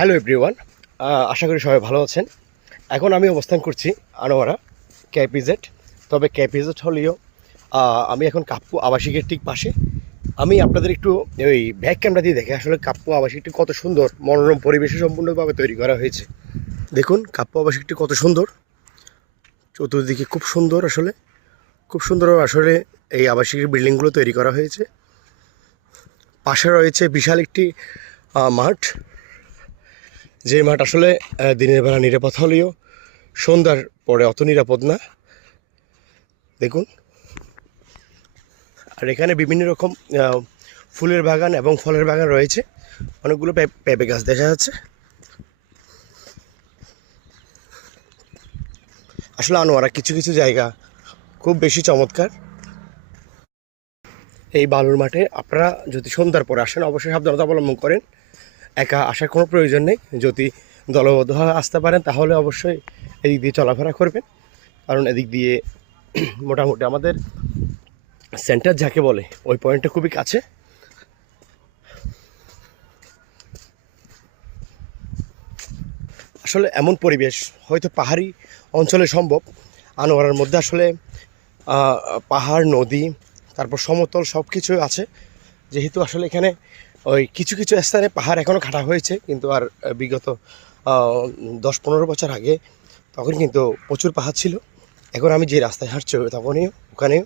Hello everyone, আশা করি সবাই ভালো আছেন। এখন আমি অবস্থান করছি আনোয়ারা কেপিজেড। তবে কেপিজেড হলেও আমি এখন কাপ্পু আবাসিকের ঠিক পাশে। আমি আপনাদের একটু ওই ব্যাক ক্যামেরা দিয়ে দেখে আসলে কাপ্পু আবাসিকটি কত সুন্দর, মনোরম পরিবেশে সম্পূর্ণভাবে তৈরি করা হয়েছে। দেখুন কাপ্পু আবাসিকটি কত সুন্দর, চতুর্দিকে খুব সুন্দর, আসলে খুব সুন্দর আসলে এই আবাসিকের বিল্ডিংগুলো তৈরি করা হয়েছে। পাশে রয়েছে বিশাল একটি মাঠ, যে মাঠ আসলে দিনের বেলা নিরাপদ হলেও সন্ধ্যার পরে অত নিরাপদ না। দেখুন, আর এখানে বিভিন্ন রকম ফুলের বাগান এবং ফলের বাগান রয়েছে। অনেকগুলো পেঁপে গাছ দেখা যাচ্ছে। আসলে আনোয়ারা কিছু কিছু জায়গা খুব বেশি চমৎকার। এই বালুর মাঠে আপনারা যদি সন্ধ্যার পরে আসেন অবশ্যই সাবধানতা অবলম্বন করেন। একা আসার কোনো প্রয়োজন নেই। যদি দলবদ্ধভাবে আসতে পারেন তাহলে অবশ্যই এদিক দিয়ে চলাফেরা করবেন, কারণ এদিক দিয়ে মোটামুটি আমাদের সেন্টার যাকে বলে ওই পয়েন্টটা খুবই কাছে। আসলে এমন পরিবেশ হয়তো পাহাড়ি অঞ্চলে সম্ভব। আনোয়ারার মধ্যে আসলে পাহাড়, নদী, তারপর সমতল সব কিছুই আছে। যেহেতু আসলে এখানে ওই কিছু কিছু স্থানে পাহাড় এখনও কাটা হয়েছে, কিন্তু আর বিগত 10-15 বছর আগে তখন কিন্তু প্রচুর পাহাড় ছিল। এখন আমি যে রাস্তায় হাঁটছি তখনই ওখানেও